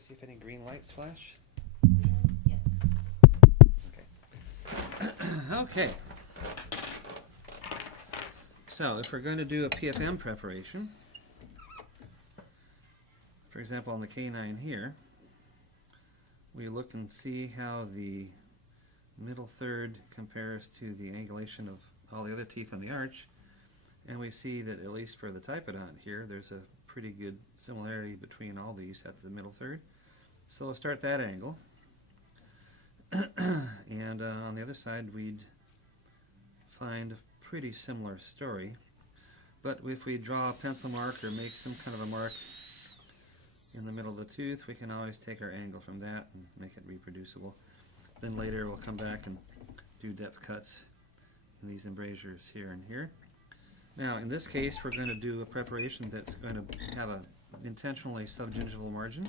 see if any green lights flash? Yes. Okay. Okay. So if we're going to do a PFM preparation, for example on the canine here, we look and see how the middle third compares to the angulation of all the other teeth on the arch, and we see that at least for the typodont here, there's a pretty good similarity between all these at the middle third. So we'll start that angle. And on the other side, we'd find a pretty similar story. But if we draw a pencil mark or make some kind of a mark in the middle of the tooth, we can always take our angle from that and make it reproducible. Then later we'll come back and do depth cuts in these embrasures here and here. Now in this case we're going to do a preparation that's going to have a intentionally subgingival margin.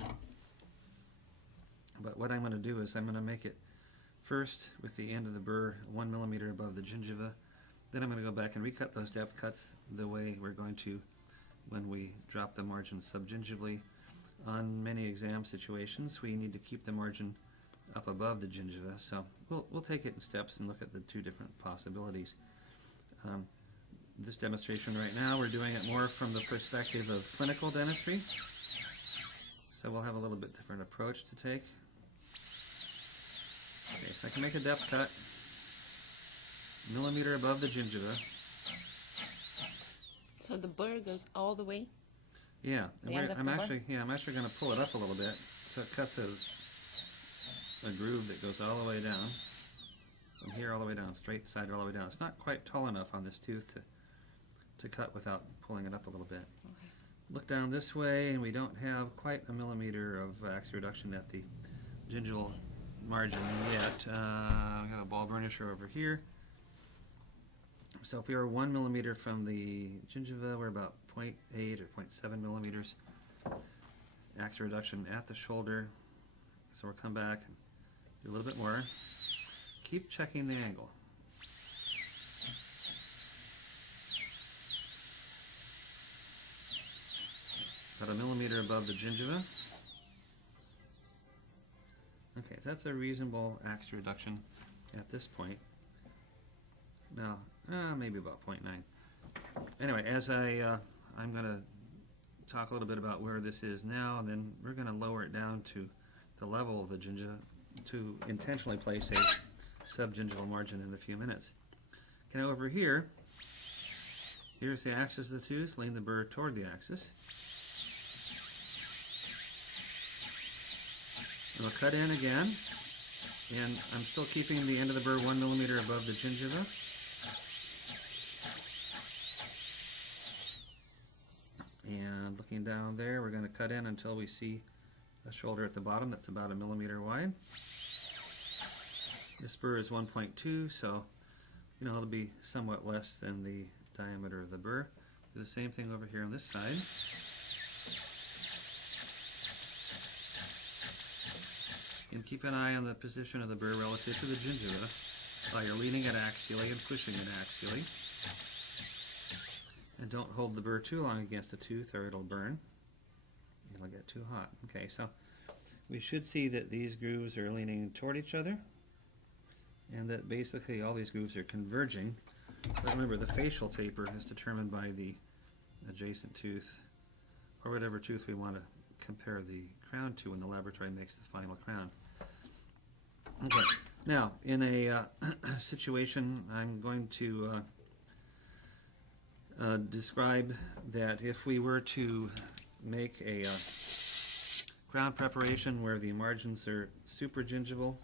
But what I'm going to do is I'm going to make it first with the end of the burr 1 millimeter above the gingiva. Then I'm going to go back and recut those depth cuts the way we're going to when we drop the margin subgingivally. On many exam situations we need to keep the margin up above the gingiva, so we'll take it in steps and look at the two different possibilities. This demonstration right now we're doing it more from the perspective of clinical dentistry, so we'll have a little bit different approach to take. Okay, so I can make a depth cut, millimeter above the gingiva. So the burr goes all the way? Yeah, The and end of I'm the burr? actually going to pull it up a little bit, so it cuts a groove that goes all the way down, from here all the way down, straight side all the way down. It's not quite tall enough on this tooth to cut without pulling it up a little bit. Okay. Look down this way, and we don't have quite a millimeter of axial reduction at the gingival margin yet. We have a ball burnisher over here. So if we were 1 millimeter from the gingiva, we're about 0.8 or 0.7 millimeters axial reduction at the shoulder. So we'll come back and do a little bit more. Keep checking the angle. About a millimeter above the gingiva. Okay, so that's a reasonable axial reduction at this point. Now, maybe about 0.9. Anyway, as I'm going to talk a little bit about where this is now, and then we're going to lower it down to the level of the gingiva to intentionally place a subgingival margin in a few minutes. Okay, over here, here's the axis of the tooth. Lean the burr toward the axis. And we'll cut in again, and I'm still keeping the end of the burr 1 millimeter above the gingiva. And looking down there, we're going to cut in until we see a shoulder at the bottom that's about a millimeter wide. This burr is 1.2, so it'll be somewhat less than the diameter of the burr. Do the same thing over here on this side. And keep an eye on the position of the burr relative to the gingiva while you're leaning it axially and pushing it axially. And don't hold the burr too long against the tooth or it'll burn. It'll get too hot. Okay, so we should see that these grooves are leaning toward each other and that basically all these grooves are converging. But remember, the facial taper is determined by the adjacent tooth or whatever tooth we want to compare the crown to when the laboratory makes the final crown. Okay, now in a situation I'm going to describe that if we were to make a crown preparation where the margins are supergingival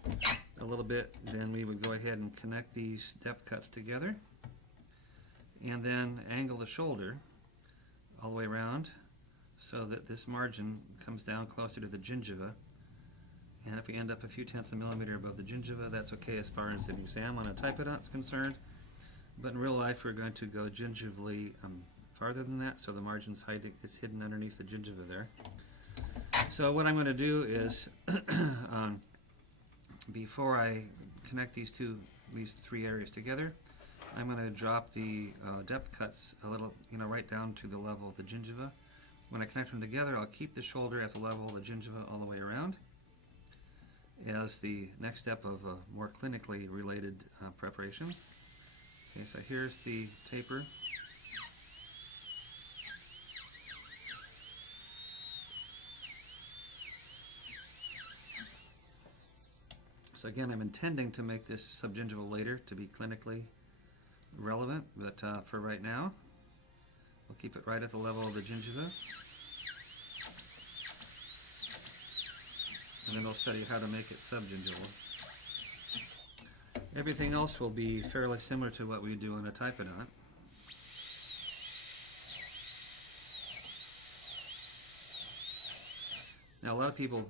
a little bit, then we would go ahead and connect these depth cuts together and then angle the shoulder all the way around so that this margin comes down closer to the gingiva. And if we end up a few tenths of a millimeter above the gingiva, that's okay as far as an exam on a typodont is concerned. But in real life, we're going to go gingivally farther than that, so the margin's is hidden underneath the gingiva there. So what I'm going to do is, before I connect these three areas together, I'm going to drop the depth cuts a little, right down to the level of the gingiva, When I connect them together, I'll keep the shoulder at the level of the gingiva all the way around as the next step of a more clinically related preparation. Okay, so here's the taper. So again, I'm intending to make this subgingival later to be clinically relevant, but for right now, we'll keep it right at the level of the gingiva. And then we'll study how to make it subgingival. Everything else will be fairly similar to what we do in a typodont. Now, a lot of people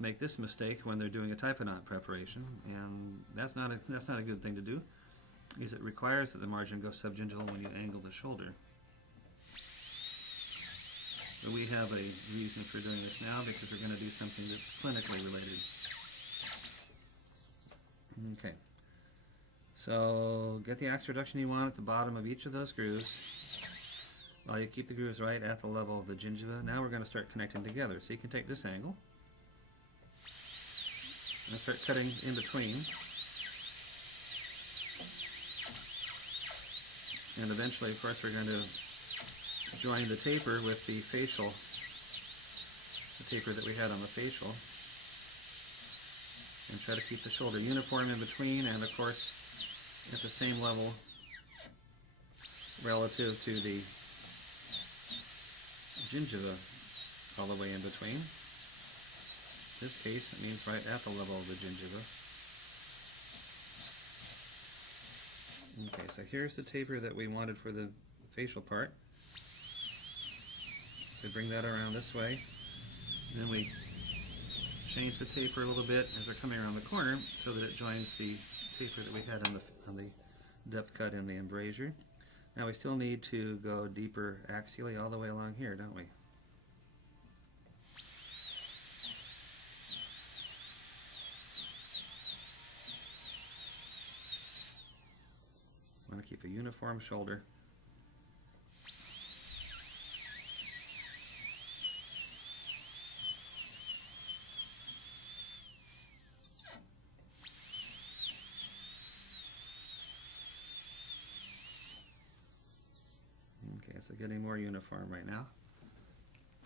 make this mistake when they're doing a typodont preparation, and that's not a good thing to do, because it requires that the margin go subgingival when you angle the shoulder. But we have a reason for doing this now, because we're going to do something that's clinically related. Okay. So get the axe reduction you want at the bottom of each of those grooves, while you keep the grooves right at the level of the gingiva. Now we're going to start connecting together. So you can take this angle and start cutting in between. And eventually, of course, we're going to join the taper with the facial, the taper that we had on the facial, and try to keep the shoulder uniform in between, and of course at the same level relative to the gingiva all the way in between. In this case, it means right at the level of the gingiva. Okay, so here's the taper that we wanted for the facial part. So bring that around this way. And then we change the taper a little bit as we're coming around the corner so that it joins the taper that we had on the depth cut in the embrasure. Now we still need to go deeper axially all the way along here, don't we? Want to keep a uniform shoulder. Okay, so getting more uniform right now.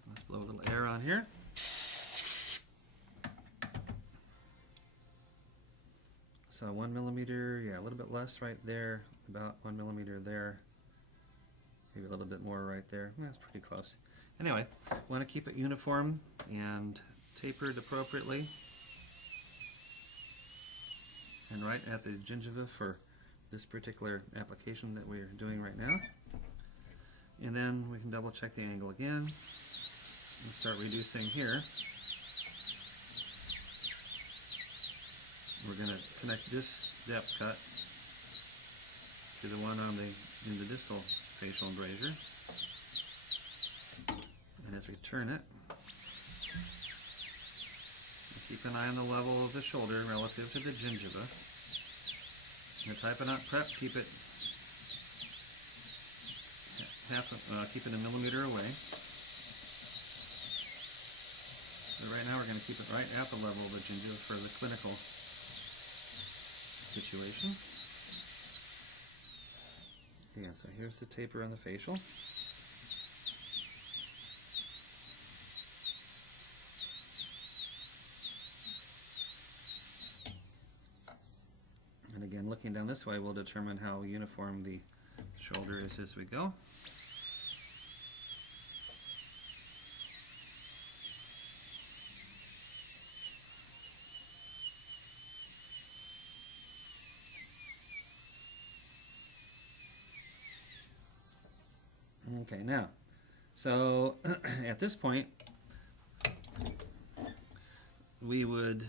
Let's blow a little air on here. So 1 millimeter, yeah, a little bit less right there, about 1 millimeter there, maybe a little bit more right there. That's pretty close. Anyway, want to keep it uniform and tapered appropriately, and right at the gingiva for this particular application that we're doing right now. And then we can double check the angle again and start reducing here. We're going to connect this depth cut to the one in the distal facial embrasure. And as we turn it, keep an eye on the level of the shoulder relative to the gingiva. In the typodont prep, keep it keep it a millimeter away. But right now we're going to keep it right at the level of the gingiva for the clinical situation. Yeah, so here's the taper on the facial. And again, looking down this way, we'll determine how uniform the shoulder is as we go. Okay, now, so at this point, we would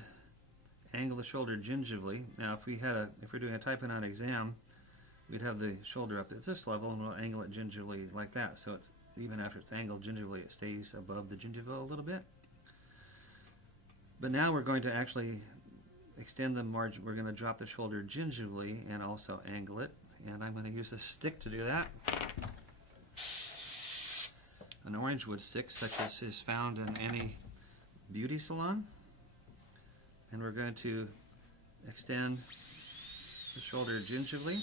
angle the shoulder gingivally. Now, if we're doing a typodont exam, we'd have the shoulder up at this level, and we'll angle it gingivally like that. So it's even after it's angled gingivally, it stays above the gingiva a little bit. But now we're going to actually extend the margin. We're going to drop the shoulder gingivally and also angle it. And I'm going to use a stick to do that. an orange wood stick such as is found in any beauty salon. And we're going to extend the shoulder gingivally.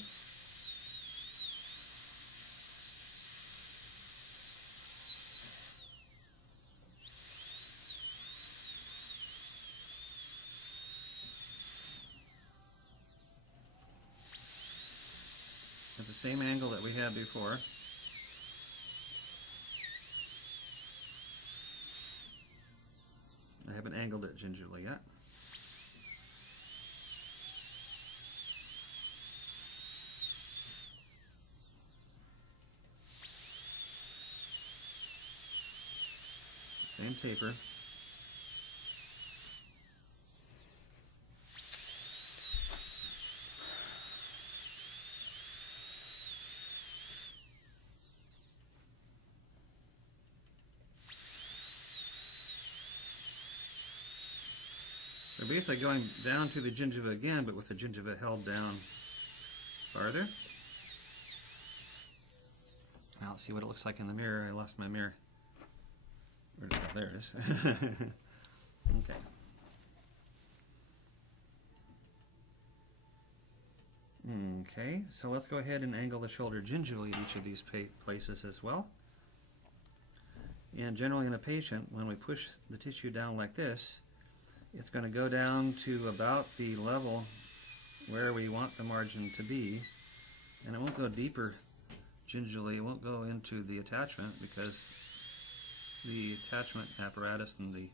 At the same angle that we had before. I haven't angled it gingerly yet. Same taper. We're basically going down to the gingiva again, but with the gingiva held down farther. Now let's see what it looks like in the mirror. I lost my mirror. Oh, there it is. Okay. Okay, so let's go ahead and angle the shoulder gingivally at each of these places as well. And generally in a patient, when we push the tissue down like this, it's going to go down to about the level where we want the margin to be, and it won't go deeper gingerly. It won't go into the attachment because the attachment apparatus and the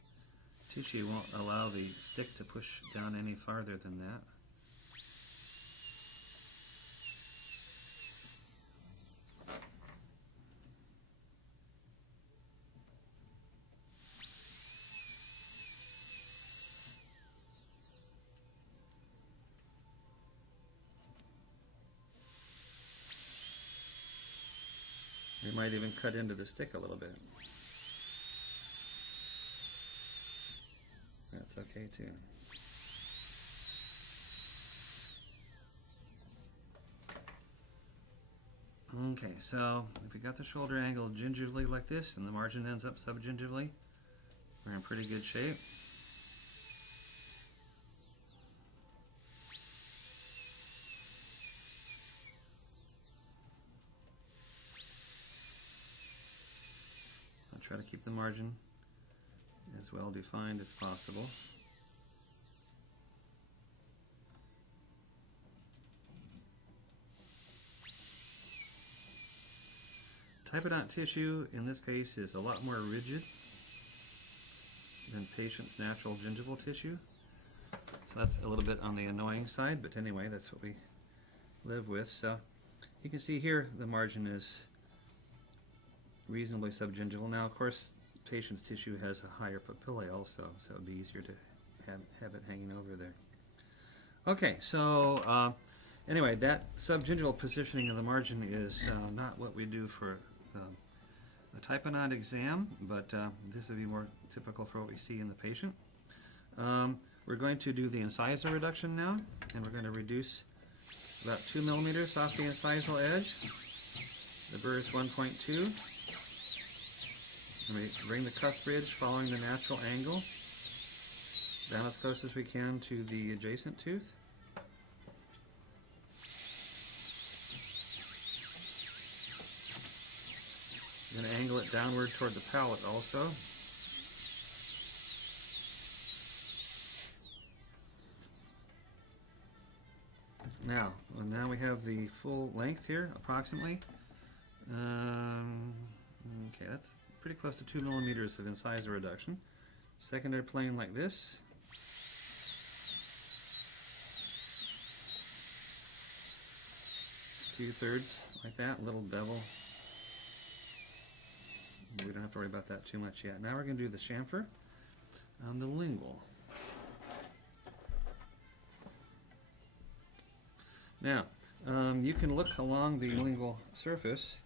tissue won't allow the stick to push down any farther than that. You might even cut into the stick a little bit. That's okay too. Okay, so if we got the shoulder angled gingerly like this and the margin ends up subgingivally, we're in pretty good shape. I'll try to keep the margin as well defined as possible. Typodont tissue in this case is a lot more rigid than patient's natural gingival tissue. So that's a little bit on the annoying side, but anyway, that's what we live with. So you can see here the margin is reasonably subgingival. Now, of course, patient's tissue has a higher papillae also, so it would be easier to have it hanging over there. Okay, so anyway, that subgingival positioning of the margin is not what we do for a typodont exam, but this would be more typical for what we see in the patient. We're going to do the incisor reduction now, and we're going to reduce about 2 millimeters off the incisal edge. The burr is 1.2. And we bring the cusp ridge following the natural angle down as close as we can to the adjacent tooth. I'm going to angle it downward toward the palate also. Now we have the full length here, approximately. Okay, that's pretty close to 2 millimeters of incisor reduction. Secondary plane like this. Two-thirds like that, little bevel. We don't have to worry about that too much yet. Now we're going to do the chamfer on the lingual. Now, you can look along the lingual surface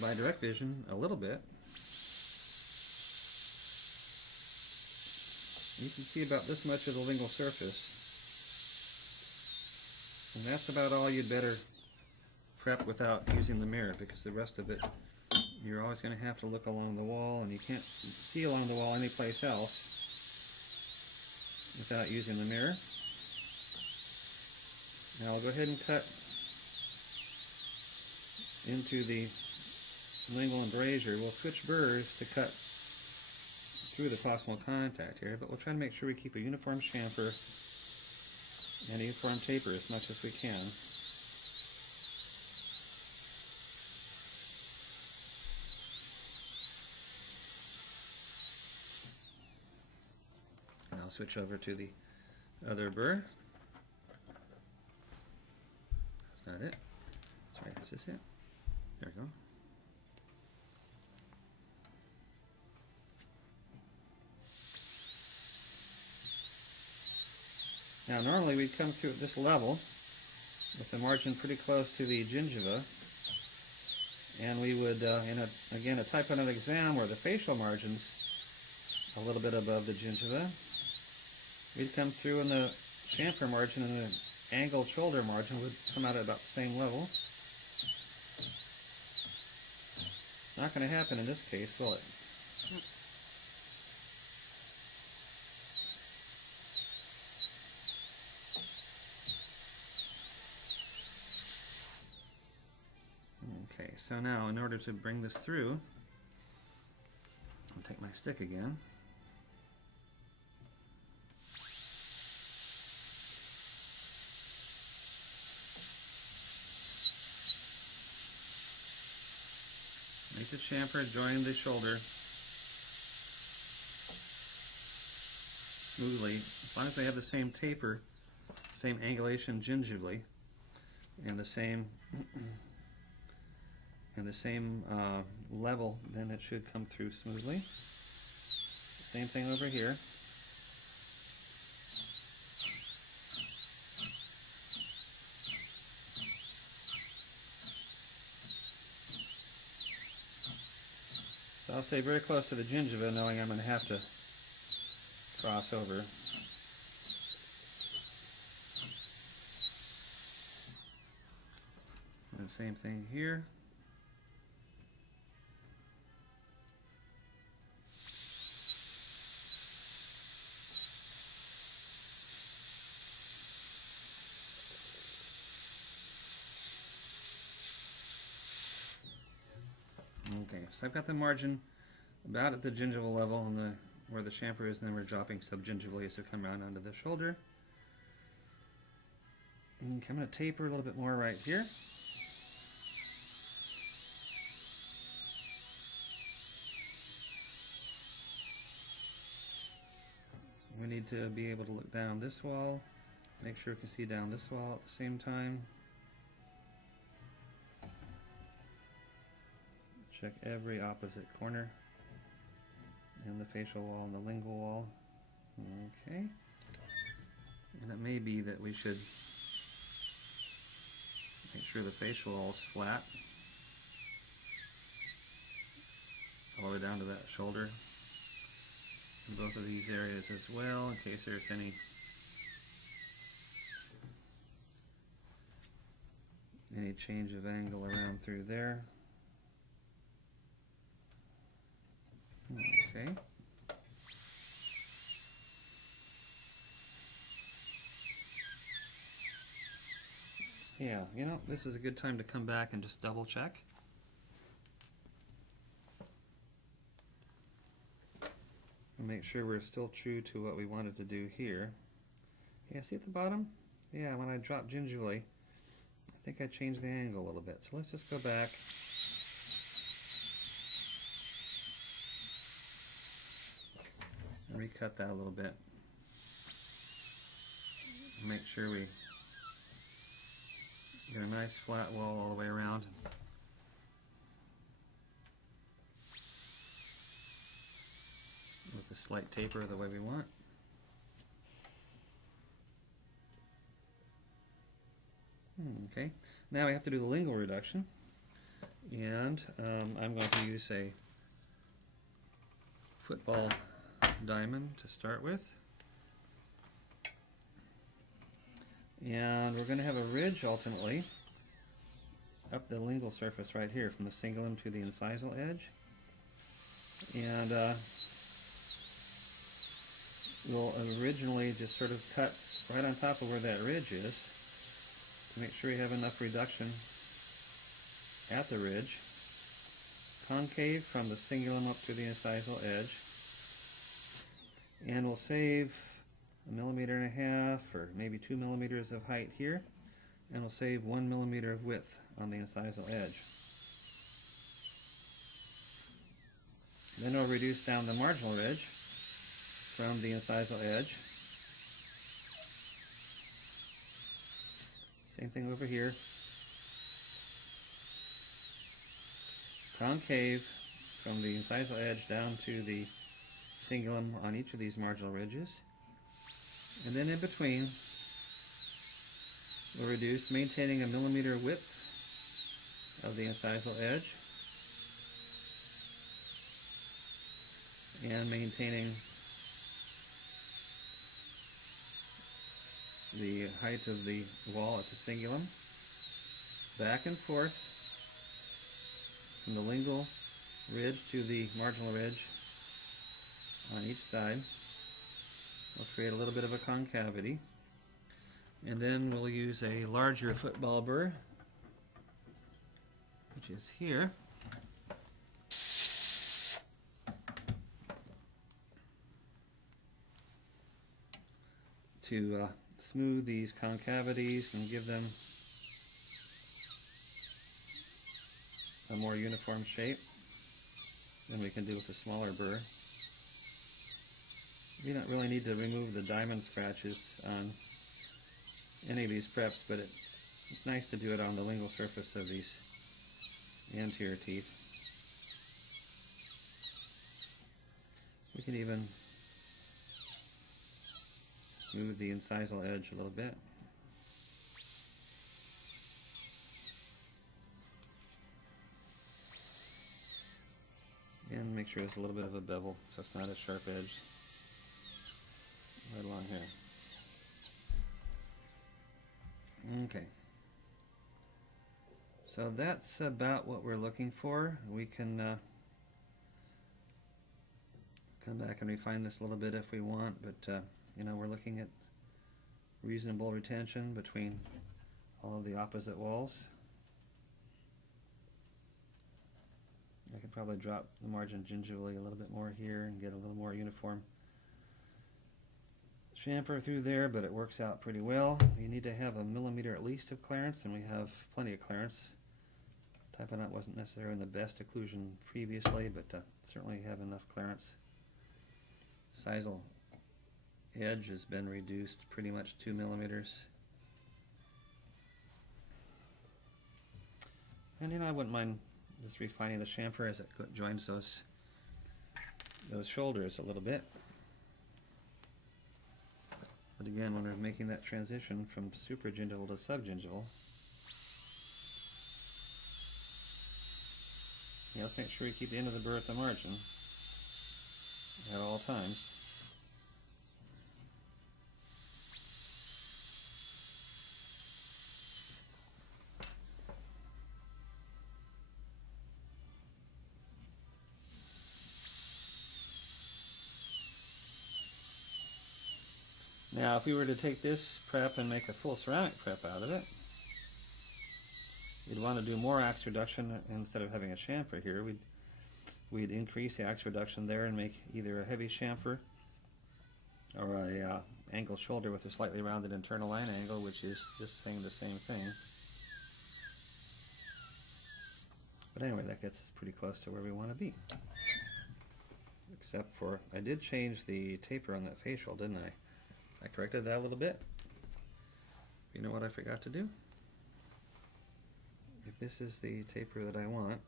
by direct vision a little bit. You can see about this much of the lingual surface. And that's about all you'd better prep without using the mirror, because the rest of it you're always going to have to look along the wall, and you can't see along the wall anyplace else without using the mirror. Now I'll go ahead and cut into the lingual embrasure. We'll switch burrs to cut through the possible contact here, but we'll try to make sure we keep a uniform chamfer and a uniform taper as much as we can. And I'll switch over to the other burr. That's not it. Sorry, is this it? There we go. Now normally we'd come through at this level with the margin pretty close to the gingiva, and we would, again, a type 1 exam where the facial margin's a little bit above the gingiva, we'd come through and the chamfer margin and the angled shoulder margin would come out at about the same level. Not going to happen in this case, will it? Okay, so now in order to bring this through, I'll take my stick again. Make the chamfer join the shoulder smoothly, as long as they have the same taper, same angulation gingivally, and the same level, then it should come through smoothly. Same thing over here. So I'll stay very close to the gingiva, knowing I'm going to have to cross over. And the same thing here. Okay, so I've got the margin about at the gingival level and where the chamfer is, and then we're dropping subgingivally as we come around onto the shoulder. And I'm going to taper a little bit more right here. We need to be able to look down this wall, make sure we can see down this wall at the same time. Check every opposite corner and the facial wall and the lingual wall. Okay. And it may be that we should make sure the facial wall is flat all the way down to that shoulder in both of these areas as well, in case there's any change of angle around through there. Okay. Yeah, you know, this is a good time to come back and just double check. And make sure we're still true to what we wanted to do here. Yeah, see at the bottom? Yeah, when I dropped gingivally, I think I changed the angle a little bit. So let's just go back. Recut that a little bit. Make sure we get a nice flat wall all the way around. With a slight taper the way we want. Okay, now we have to do the lingual reduction. And I'm going to use a football diamond to start with, and we're going to have a ridge ultimately up the lingual surface right here from the cingulum to the incisal edge. And we'll originally just sort of cut right on top of where that ridge is to make sure you have enough reduction at the ridge. Concave from the cingulum up to the incisal edge. And we'll save 1.5 millimeters or maybe 2 millimeters of height here, and we'll save 1 millimeter of width on the incisal edge. Then we'll reduce down the marginal ridge from the incisal edge. Same thing over here. Concave from the incisal edge down to the cingulum on each of these marginal ridges. And then in between, we'll reduce, maintaining 1 millimeter width of the incisal edge, and maintaining the height of the wall at the cingulum. Back and forth from the lingual ridge to the marginal ridge on each side. We'll create a little bit of a concavity. And then we'll use a larger football burr, which is here. To smooth these concavities and give them a more uniform shape than we can do with a smaller burr. You don't really need to remove the diamond scratches on any of these preps, but it's nice to do it on the lingual surface of these anterior teeth. We can even smooth the incisal edge a little bit. And make sure there's a little bit of a bevel so it's not a sharp edge right along here. Okay. So that's about what we're looking for. We can come back and refine this a little bit if we want, but you know, we're looking at reasonable retention between all of the opposite walls. I could probably drop the margin gingerly a little bit more here and get a little more uniform chamfer through there, but it works out pretty well. You need to have 1 millimeter at least of clearance, and we have plenty of clearance. Type knot wasn't necessarily in the best occlusion previously, but certainly have enough clearance. Incisal edge has been reduced pretty much 2 millimeters. And you know, I wouldn't mind just refining the chamfer as it joins those shoulders a little bit. But again, when we're making that transition from supragingival to subgingival, yeah, let's make sure we keep the end of the burr at the margin at all times. Now, if we were to take this prep and make a full ceramic prep out of it, we'd want to do more axe reduction instead of having a chamfer here. We'd increase the axe reduction there and make either a heavy chamfer or a angled shoulder with a slightly rounded internal line angle, which is just saying the same thing. But anyway, that gets us pretty close to where we want to be. Except for, I did change the taper on that facial, didn't I? I corrected that a little bit. You know what I forgot to do? If this is the taper that I want,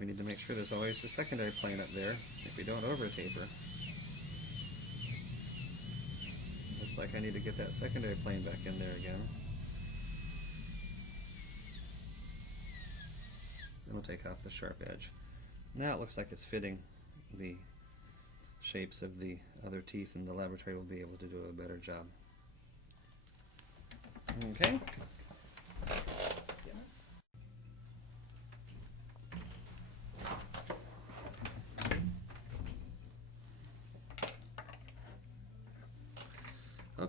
we need to make sure there's always a secondary plane up there if we don't over taper. Looks like I need to get that secondary plane back in there again. Then we'll take off the sharp edge. Now it looks like it's fitting the shapes of the other teeth, and the laboratory will be able to do a better job. Okay.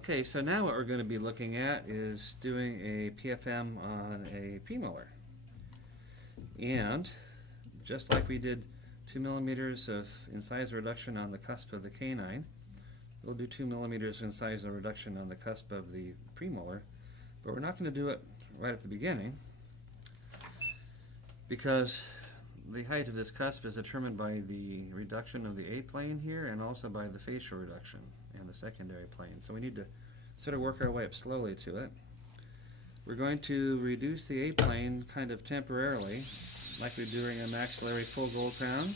Okay, so now what we're going to be looking at is doing a PFM on a premolar. And just like we did 2 millimeters of incisor reduction on the cusp of the canine, we'll do 2 millimeters incisor reduction on the cusp of the premolar, but we're not going to do it right at the beginning because the height of this cusp is determined by the reduction of the A-plane here and also by the facial reduction and the secondary plane. So we need to sort of work our way up slowly to it. We're going to reduce the A-plane kind of temporarily, like we're doing a maxillary full gold crown.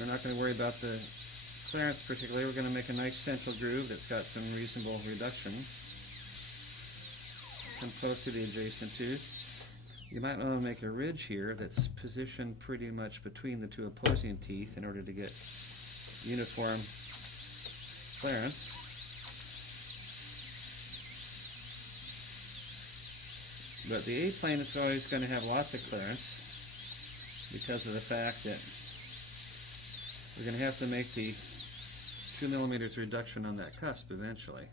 We're not going to worry about the clearance particularly. We're going to make a nice central groove that's got some reasonable reduction. Come close to the adjacent tooth. You might want to make a ridge here that's positioned pretty much between the two opposing teeth in order to get uniform clearance. But the A-plane is always going to have lots of clearance because of the fact that we're going to have to make the 2 millimeters reduction on that cusp eventually.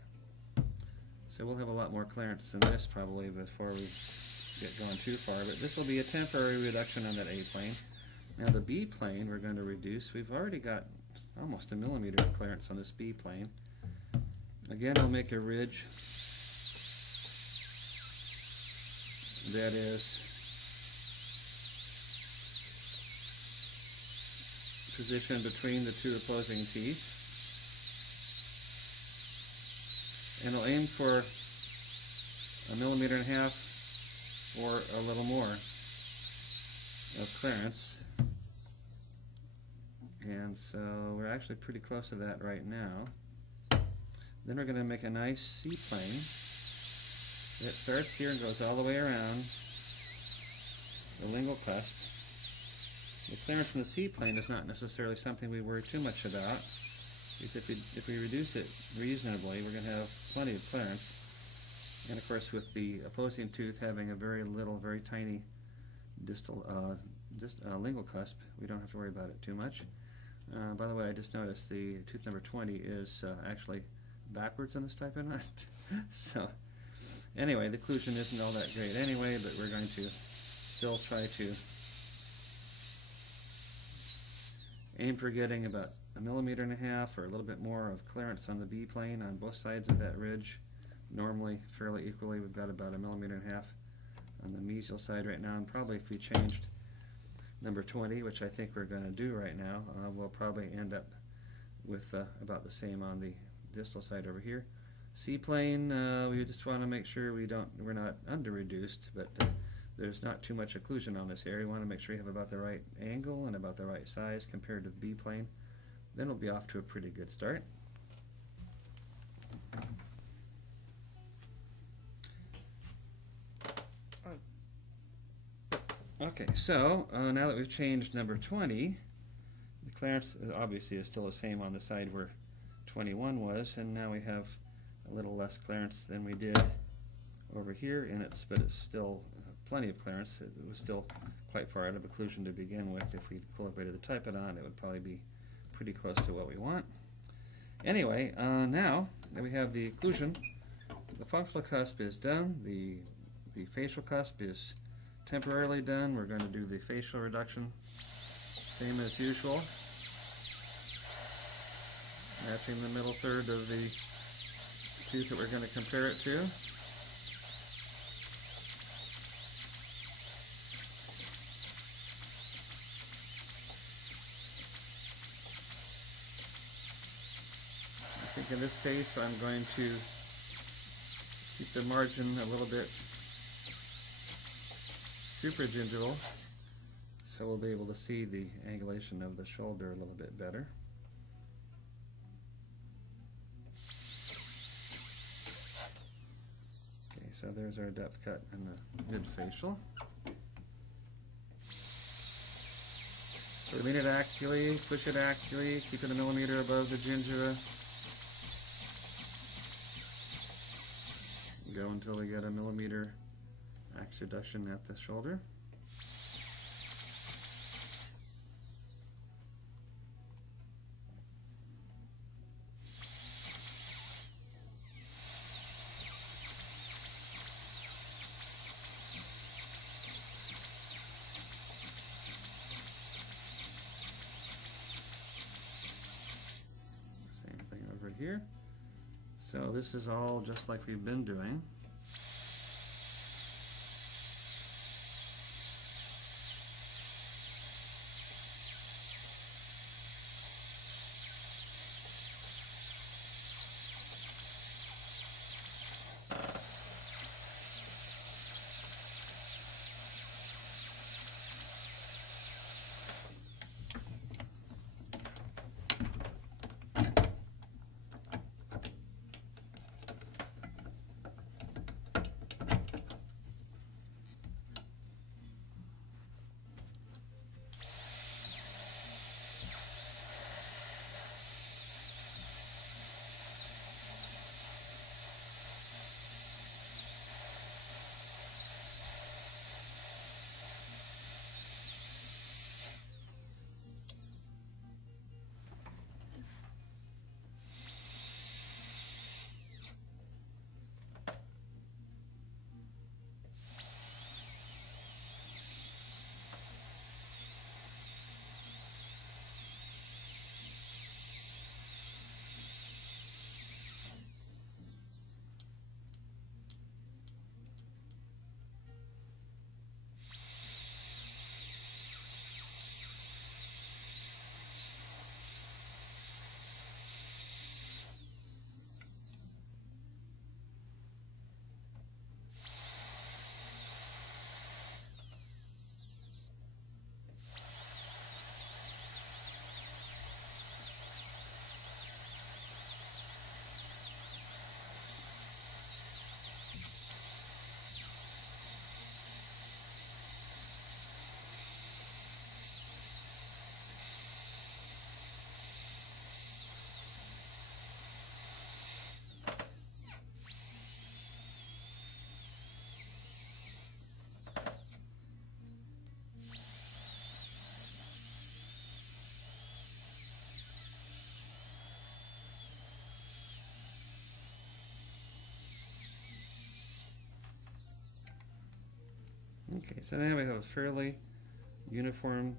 So we'll have a lot more clearance than this probably before we get going too far, but this will be a temporary reduction on that A-plane. Now the B-plane we're going to reduce. We've already got almost a millimeter of clearance on this B-plane. Again, I'll make a ridge that is positioned between the two opposing teeth, and I'll aim for 1.5 millimeters or a little more of clearance, and so we're actually pretty close to that right now. Then we're going to make a nice C-plane that starts here and goes all the way around the lingual cusp. The clearance in the C-plane is not necessarily something we worry too much about, because if we reduce it reasonably, we're going to have plenty of clearance. And of course, with the opposing tooth having a very little, very tiny distal lingual cusp, we don't have to worry about it too much. By the way, I just noticed the tooth number 20 is actually backwards on this type of knot. So anyway, the occlusion isn't all that great anyway, but we're going to still try to aim for getting about 1.5 millimeters or a little bit more of clearance on the B-plane on both sides of that ridge. Normally, fairly equally, we've got about 1.5 millimeters on the mesial side right now, and probably if we changed number 20, which I think we're going to do right now, we'll probably end up with about the same on the distal side over here. C-plane, we just want to make sure we're not under-reduced, but there's not too much occlusion on this area. We want to make sure you have about the right angle and about the right size compared to the B-plane. Then we'll be off to a pretty good start. Okay, so now that we've changed number 20, the clearance obviously is still the same on the side where 21 was, and now we have a little less clearance than we did over here but it's still plenty of clearance. It was still quite far out of occlusion to begin with. If we pull up to the typodon, it would probably be pretty close to what we want. Anyway, now that we have the occlusion, the functional cusp is done, the facial cusp is temporarily done. We're going to do the facial reduction, same as usual, matching the middle third of the tooth that we're going to compare it to. I think in this case I'm going to keep the margin a little bit supragingival, so we'll be able to see the angulation of the shoulder a little bit better. Okay, so there's our depth cut in the mid-facial. So lean it axially, push it axially, keep it 1 millimeter above the gingiva. Go until we get 1 millimeter ax reduction at the shoulder. this is all just like we've been doing. Okay, so now we have a fairly uniform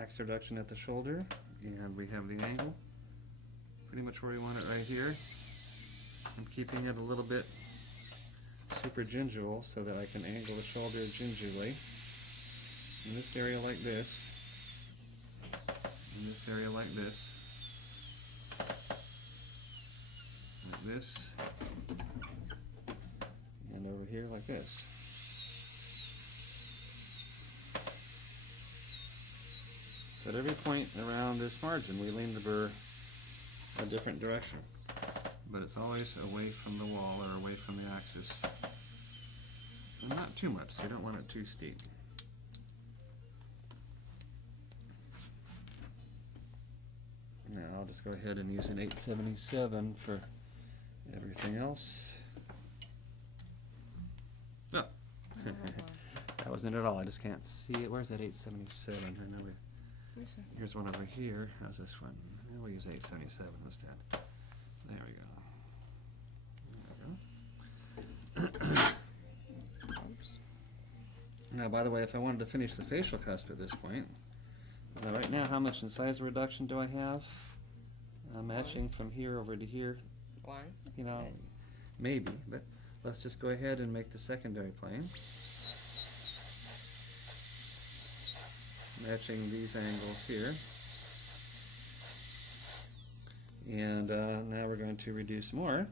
axe reduction at the shoulder, and we have the angle pretty much where we want it right here. I'm keeping it a little bit super gingival so that I can angle the shoulder gingerly. In this area like this, in this area like this, and over here like this. At every point around this margin, we lean the burr a different direction, but it's always away from the wall or away from the axis, and not too much, so you don't want it too steep. Now I'll just go ahead and use an 877 for everything else. Oh, that wasn't it at all. I just can't see it. Where's that 877? I know here's one over here. How's this one? We'll use 877 instead. There we go. Now, by the way, if I wanted to finish the facial cusp at this point, right now, how much in size reduction do I have? Matching from here over to here. One. You know, Yes. maybe, but let's just go ahead and make the secondary plane. Matching these angles here. And now we're going to reduce more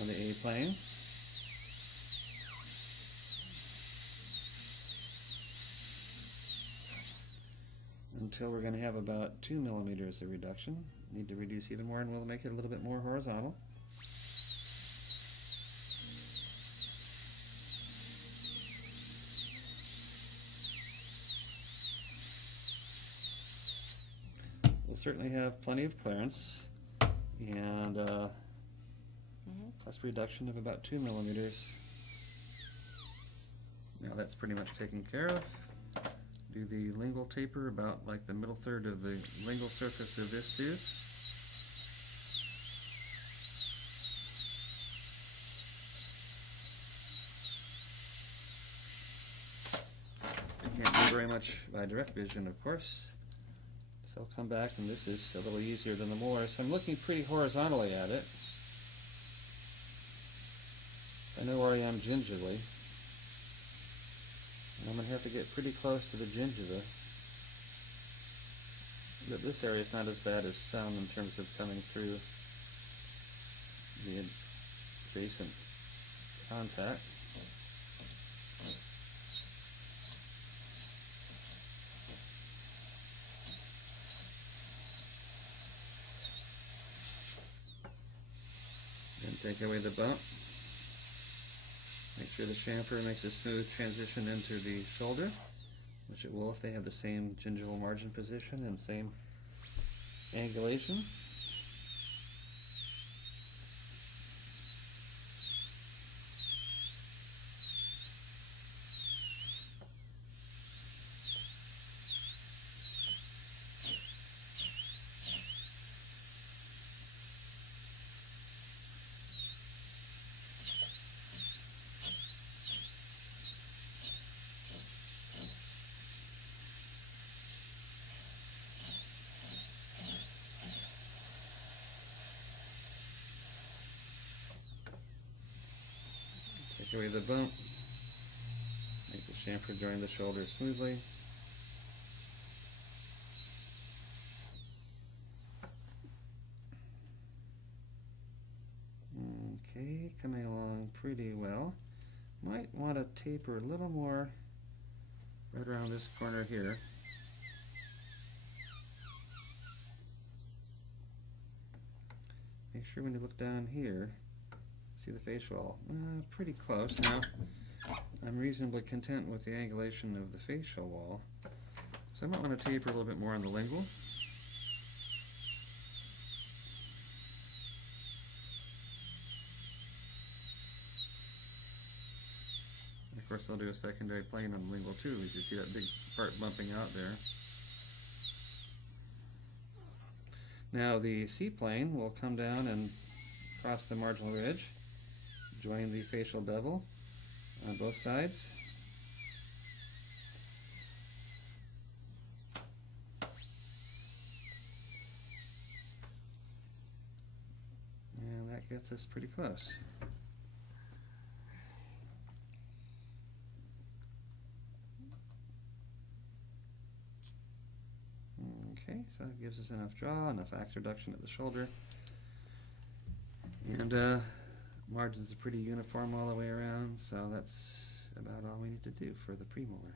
on the A plane. Until we're going to have about 2 millimeters of reduction. Need to reduce even more, and we'll make it a little bit more horizontal. We'll certainly have plenty of clearance, and cusp reduction of about 2 millimeters. Now that's pretty much taken care of. Do the lingual taper about like the middle third of the lingual surface of this tooth. You can't do very much by direct vision, of course. So I'll come back, and this is a little easier than the molar. So I'm looking pretty horizontally at it. I know where I am gingivally. And I'm going to have to get pretty close to the gingiva. But this area is not as bad as some in terms of coming through the adjacent contact. Then take away the bump. Make sure the chamfer makes a smooth transition into the shoulder, which it will if they have the same gingival margin position and same angulation. Take away the bump. Make the chamfer join the shoulder smoothly. Okay, coming along pretty well. Might want to taper a little more right around this corner here. Make sure when you look down here, see the facial wall. Pretty close. Now, I'm reasonably content with the angulation of the facial wall, so I might want to taper a little bit more on the lingual. And of course, I'll do a secondary plane on the lingual too, as you see that big part bumping out there. Now the C-plane will come down and cross the marginal ridge, join the facial bevel on both sides. And that gets us pretty close. Okay, so that gives us enough draw, enough axe reduction at the shoulder. And margins are pretty uniform all the way around, so that's about all we need to do for the premolar.